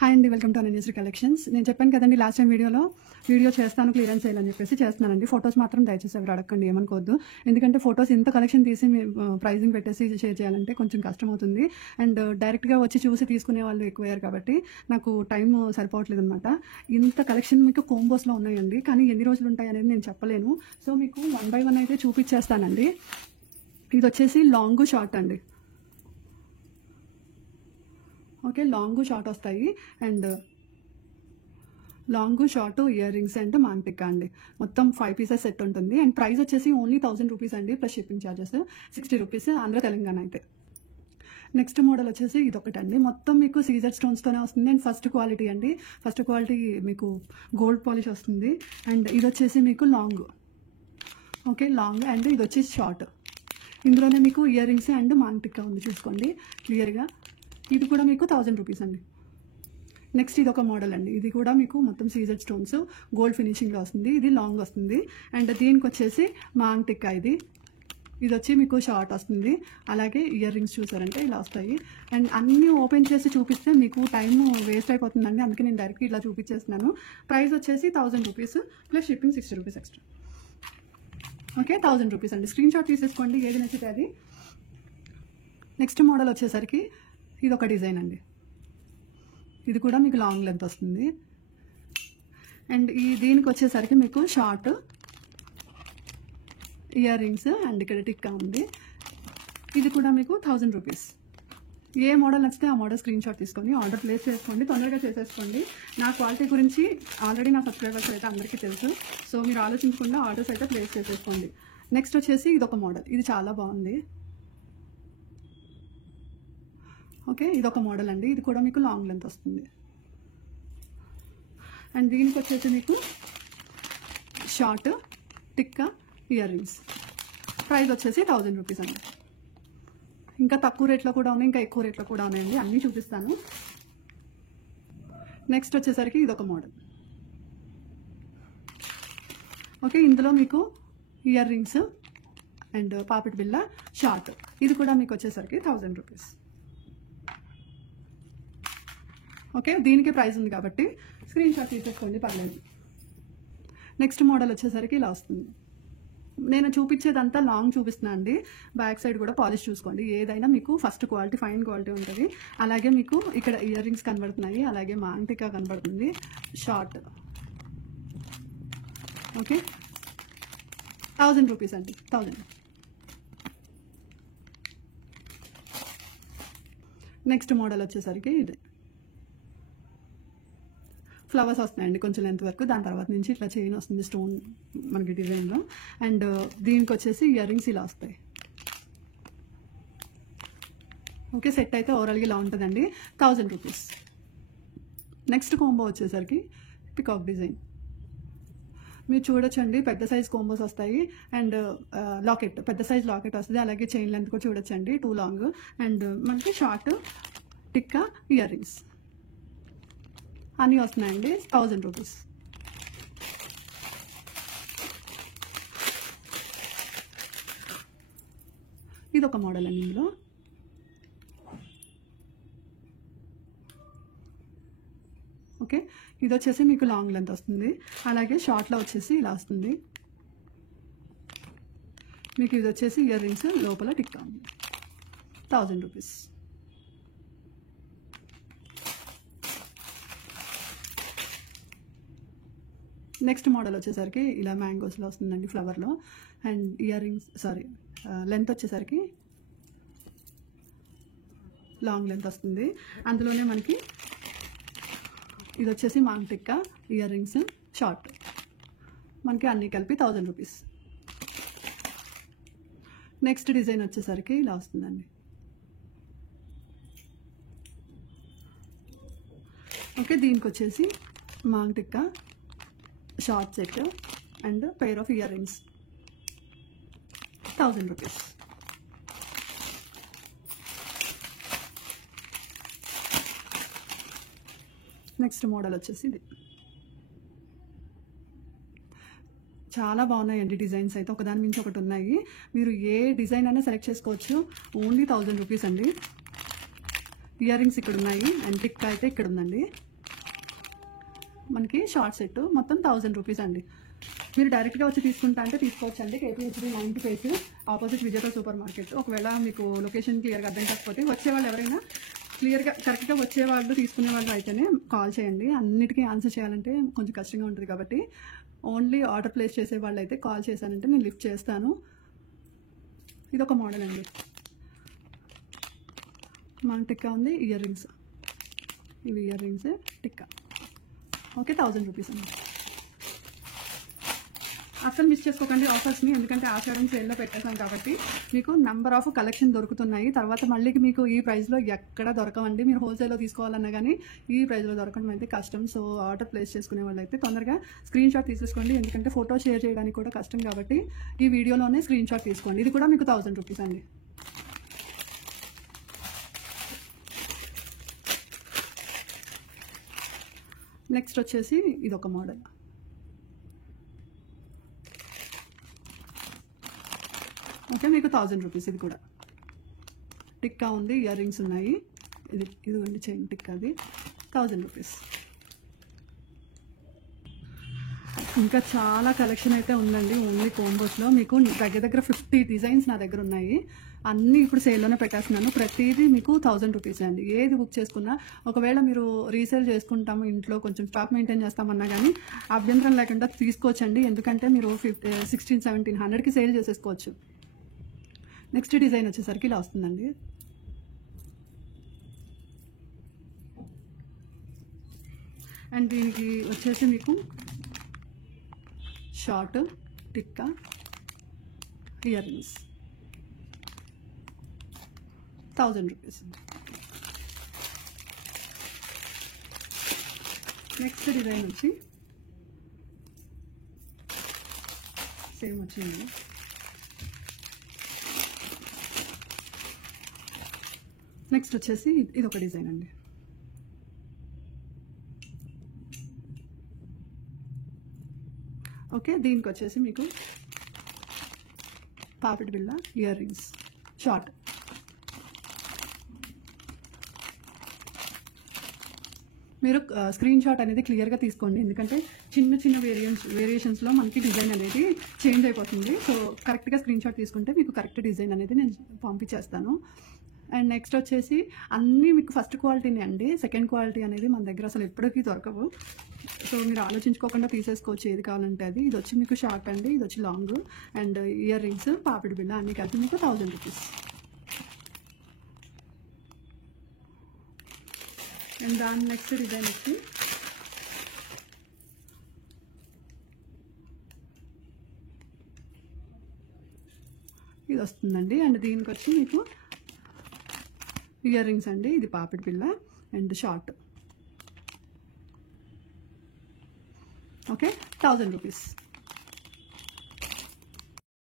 Hi అండి, welcome to Ananyasri collections. నేను చెప్పాను కదండి లాస్ట్ టైం వీడియో చేస్తాను క్లియరెన్స్ చేయాలని చెప్పేసి చేస్తున్నానండి. ఫొటోస్ మాత్రం దయచేసి ఎవరు అడగండి, ఏమనుకోవద్దు. ఎందుకంటే ఫొటోస్ ఇంత కలెక్షన్ తీసి ప్రైజింగ్ పెట్టేసి షేర్ చేయాలంటే కొంచెం కష్టం అవుతుంది. అండ్ డైరెక్ట్గా వచ్చి చూసి తీసుకునే వాళ్ళు ఎక్కువయ్యారు కాబట్టి నాకు టైం సరిపోవట్లేదు అనమాట. ఇంత కలెక్షన్ మీకు కోంబోస్లో ఉన్నాయండి, కానీ ఎన్ని రోజులు ఉంటాయి అనేది నేను చెప్పలేను. సో మీకు 1 by 1 అయితే చూపించేస్తానండి. ఇది వచ్చేసి లాంగ్ షార్ట్ అండి. ఓకే, లాంగ్ షార్ట్ వస్తాయి. And long short earrings and మాంటికా అండి. మొత్తం 5 పీసెస్ సెట్ ఉంటుంది. అండ్ ప్రైస్ వచ్చేసి ఓన్లీ 1000 రూపీస్ అండి, plus shipping charges 60 rupees Andhra Telangana అయితే. నెక్స్ట్ మోడల్ వచ్చేసి ఇదొకటండి. మొత్తం మీకు సీజర్ స్టోన్స్తోనే వస్తుంది. అండ్ ఫస్ట్ క్వాలిటీ అండి. ఫస్ట్ క్వాలిటీ మీకు గోల్డ్ పాలిష్ వస్తుంది. అండ్ ఇది వచ్చేసి మీకు లాంగ్. Okay, long. అండ్ ఇది వచ్చేసి షార్ట్. ఇందులోనే మీకు ఇయర్ రింగ్స్ అండ్ మాంటికా ఉంది, చూసుకోండి క్లియర్గా. ఇది కూడా మీకు 1000 రూపీస్ అండి. నెక్స్ట్ ఇది ఒక మోడల్ అండి. ఇది కూడా మీకు మొత్తం సీజర్ స్టోన్స్ గోల్డ్ ఫినిషింగ్లో వస్తుంది. ఇది లాంగ్ వస్తుంది. అండ్ దీనికి వచ్చేసి మాంటికా. ఇది వచ్చి మీకు షార్ట్ వస్తుంది. అలాగే ఇయర్ రింగ్స్ చూసారంటే ఇలా వస్తాయి. అండ్ అన్నీ ఓపెన్ చేసి చూపిస్తే మీకు టైం వేస్ట్ అయిపోతుందండి, అందుకే నేను డైరెక్ట్గా ఇలా చూపించేస్తున్నాను. ప్రైస్ వచ్చేసి 1000 rupees plus shipping 60 rupees extra. Okay, 1000 rupees అండి. స్క్రీన్ షాట్ తీసేసుకోండి ఏది నచ్చితే అది. నెక్స్ట్ మోడల్ వచ్చేసరికి ఇది ఒక డిజైన్ అండి. ఇది కూడా మీకు లాంగ్ లెంత్ వస్తుంది. అండ్ దీనికి వచ్చేసరికి మీకు షార్ట్ ఇయర్ రింగ్స్ అండ్ ఇక్కడ టిక్కా ఉంది. ఇది కూడా మీకు 1000 రూపీస్. ఏ మోడల్ నచ్చితే ఆ మోడల్ స్క్రీన్ షాట్ తీసుకొని ఆర్డర్ ప్లేస్ చేసుకోండి, తొందరగా చేసేసుకోండి. నా క్వాలిటీ గురించి ఆల్రెడీ నా సబ్స్క్రైబర్స్ అయితే అందరికీ తెలుసు. సో మీరు ఆలోచించకుండా ఆర్డర్స్ అయితే ప్లేస్ చేసేసుకోండి. నెక్స్ట్ వచ్చేసి ఇది ఒక మోడల్. ఇది చాలా బాగుంది. ఓకే, ఇదొక మోడల్ అండి. ఇది కూడా మీకు లాంగ్ లెంత్ వస్తుంది. అండ్ దీనికి వచ్చేసి మీకు short tikka ear rings. Price వచ్చేసి 1000 రూపీస్ అండి. ఇంకా తక్కువ రేట్లో కూడా ఉన్నాయి, ఇంకా ఎక్కువ రేట్లో కూడా ఉన్నాయండి, అన్నీ చూపిస్తాను. నెక్స్ట్ వచ్చేసరికి ఇదొక మోడల్. ఓకే, ఇందులో మీకు ఇయర్ రింగ్స్ అండ్ పాపిడి బిళ్ళ షార్ట్. ఇది కూడా మీకు వచ్చేసరికి 1000 రూపీస్. ఓకే, దీనికి ప్రైస్ ఉంది కాబట్టి స్క్రీన్ షాట్ తీసేసుకోండి, పర్లేదు. నెక్స్ట్ మోడల్ వచ్చేసరికి ఇలా వస్తుంది. నేను చూపించేదంతా లాంగ్ చూపిస్తున్నాను అండి. బ్యాక్ సైడ్ కూడా పాలిష్ చూసుకోండి. ఏదైనా మీకు ఫస్ట్ క్వాలిటీ ఫైన్ క్వాలిటీ ఉంటుంది. అలాగే మీకు ఇక్కడ ఇయర్ రింగ్స్ కనబడుతున్నాయి, అలాగే మాంటికా కనబడుతుంది, షార్ట్. ఓకే, 1000 రూపీస్ అండి, 1000. నెక్స్ట్ మోడల్ వచ్చేసరికి ఇది ఫ్లవర్స్ వస్తున్నాయండి కొంచెం లెంత్ వరకు. దాని తర్వాత నుంచి ఇట్లా చైన్ వస్తుంది స్టోన్ మనకి డిజైన్లో. అండ్ దీనికి వచ్చేసి ఇయర్ రింగ్స్ ఇలా వస్తాయి. ఓకే, సెట్ అయితే ఓవరాల్గా ఇలా ఉంటుందండి, 1000 రూపీస్. నెక్స్ట్ కాంబో వచ్చేసరికి పికాక్ డిజైన్. మీరు చూడొచ్చండి, పెద్ద సైజ్ కాంబోస్ వస్తాయి. అండ్ లాకెట్, పెద్ద సైజ్ లాకెట్ వస్తుంది. అలాగే చైన్ లెంత్ కూడా చూడొచ్చండి, 2 లాంగ్. అండ్ మనకి షార్ట్ టిక్కా ఇయర్ రింగ్స్ అన్నీ వస్తున్నాయండి, 1000 రూపీస్. ఇది ఒక మోడల్ అండి. ఇందులో ఓకే, ఇది వచ్చేసి మీకు లాంగ్ లెంత్ వస్తుంది. అలాగే షార్ట్లో వచ్చేసి ఇలా వస్తుంది. మీకు ఇది వచ్చేసి ఇయర్ రింగ్స్ లోపల టిక్కా ఉంది, 1000 రూపీస్. నెక్స్ట్ మోడల్ వచ్చేసరికి ఇలా మ్యాంగోస్లో వస్తుందండి, ఫ్లవర్లో. అండ్ ఇయర్ రింగ్స్ లెంత్ వచ్చేసరికి లాంగ్ లెంత్ వస్తుంది. అందులోనే మనకి ఇది వచ్చేసి మాంటిక్కా ఇయర్ రింగ్స్ షార్ట్. మనకి అన్నీ కలిపి 1000 రూపీస్. నెక్స్ట్ డిజైన్ వచ్చేసరికి ఇలా వస్తుందండి. ఓకే, దీనికి వచ్చేసి మాంటిక్కా short set and pair of earrings, 1000 rupees. Next model వచ్చేసి ఇది. చాలా బాగున్నాయండి డిజైన్స్ అయితే, ఒకదాని మించి ఒకటి ఉన్నాయి. మీరు ఏ డిజైన్ అయినా సెలెక్ట్ చేసుకోవచ్చు. ఓన్లీ 1000 రూపీస్ అండి. ఇయర్ రింగ్స్ ఇక్కడ ఉన్నాయి అండ్ టిక్ అయితే ఇక్కడ ఉందండి. మనకి షార్ట్ సెట్ మొత్తం 1000 రూపీస్ అండి. మీరు డైరెక్ట్గా వచ్చి తీసుకుంటా అంటే తీసుకోవచ్చండి. KPHD 9th ఫేస్ ఆపోజిట్ విజేత సూపర్ మార్కెట్. ఒకవేళ మీకు లొకేషన్ క్లియర్గా అర్థం కాకపోతే వచ్చేవాళ్ళు ఎవరైనా క్లియర్గా కరెక్ట్గా వచ్చేవాళ్ళు తీసుకునే వాళ్ళు అయితేనే కాల్ చేయండి. అన్నిటికీ ఆన్సర్ చేయాలంటే కొంచెం కష్టంగా ఉంటుంది కాబట్టి ఓన్లీ ఆర్డర్ ప్లేస్ చేసే వాళ్ళు అయితే కాల్ చేశానంటే నేను లిఫ్ట్ చేస్తాను. ఇది ఒక మోడల్ అండి. మన టిక్కా ఉంది, ఇయర్ రింగ్స్, ఇవి ear rings tikka. Okay, 1000 rupees అండి. అసలు మిస్ చేసుకోకండి ఆఫర్స్ని, ఎందుకంటే ఆషాఢం సేల్లో పెట్టేసాం కాబట్టి మీకు నెంబర్ ఆఫ్ కలెక్షన్ దొరుకుతున్నాయి. తర్వాత మళ్ళీ మీకు ఈ ప్రైస్లో ఎక్కడ దొరకవండి. మీరు హోల్సేల్లో తీసుకోవాలన్నా కానీ ఈ ప్రైస్లో దొరకడం అయితే కష్టం. సో ఆర్డర్ ప్లేస్ చేసుకునే వాళ్ళు అయితే తొందరగా స్క్రీన్ షాట్ తీసేసుకోండి, ఎందుకంటే ఫోటో షేర్ చేయడానికి కూడా కష్టం కాబట్టి ఈ వీడియోలోనే స్క్రీన్ షాట్ తీసుకోండి. ఇది కూడా మీకు 1000 రూపీస్ అండి. నెక్స్ట్ వచ్చేసి ఇది ఒక మోడల్. ఓకే, మీకు 1000 రూపీస్. ఇది కూడా టిక్కా ఉంది, ఇయర్ రింగ్స్ ఉన్నాయి. ఇదిగోండి చైన్ టిక్కాది, 1000 రూపీస్. ఇంకా చాలా కలెక్షన్ అయితే ఉందండి ఓన్లీ కోంబోస్లో. మీకు దగ్గర 50 డిజైన్స్ నా దగ్గర ఉన్నాయి. అన్నీ ఇప్పుడు సేల్లోనే పెట్టేస్తున్నాను. ప్రతిదీ మీకు 1000 రూపీస్ అండి. ఏది బుక్ చేసుకున్నా, ఒకవేళ మీరు రీసేల్ చేసుకుంటాము ఇంట్లో కొంచెం స్టాక్ మెయింటైన్ చేస్తామన్నా కానీ అభ్యంతరం లేకుండా తీసుకోవచ్చండి. ఎందుకంటే మీరు 1600-1700కి సేల్ చేసేసుకోవచ్చు. నెక్స్ట్ డిజైన్ వచ్చేసరికి ఇలా వస్తుందండి. అండ్ దీనికి వచ్చేసి మీకు short tikka ear rings 1000 rupees. Next design వచ్చి సేమ్ వచ్చింది. నెక్స్ట్ వచ్చేసి ఇది ఒక డిజైన్ అండి. ఓకే, దీనికి వచ్చేసి మీకు పాపిడి బిళ్ళ ఇయర్ రింగ్స్ షార్ట్. మీరు స్క్రీన్ షాట్ అనేది క్లియర్గా తీసుకోండి, ఎందుకంటే చిన్న చిన్న వేరియేషన్స్లో మనకి డిజైన్ అనేది చేంజ్ అయిపోతుంది. సో కరెక్ట్గా స్క్రీన్ షాట్ తీసుకుంటే మీకు కరెక్ట్ డిజైన్ అనేది నేను పంపించేస్తాను. అండ్ నెక్స్ట్ వచ్చేసి అన్నీ మీకు ఫస్ట్ క్వాలిటీనే అండి. సెకండ్ క్వాలిటీ అనేది మన దగ్గర అసలు ఎప్పటికీ దొరకవు. సో మీరు ఆలోచించుకోకుండా తీసేసుకోవచ్చు ఏది కావాలంటే అది. ఇది వచ్చి మీకు షార్ట్ అండి, ఇది వచ్చి లాంగ్, అండ్ ఇయర్ రింగ్స్ పాపిడి బిళ్ళ అన్నీ కలిపి మీకు 1000 రూపీస్. అండ్ దాని నెక్స్ట్ డిజైన్ వచ్చి ఇది వస్తుందండి. అండ్ దీనికి వచ్చి మీకు ఇయర్ రింగ్స్ అండి, ఇది పాపిడి బిళ్ళ అండ్ షార్ట్. Okay, 1000 rupees.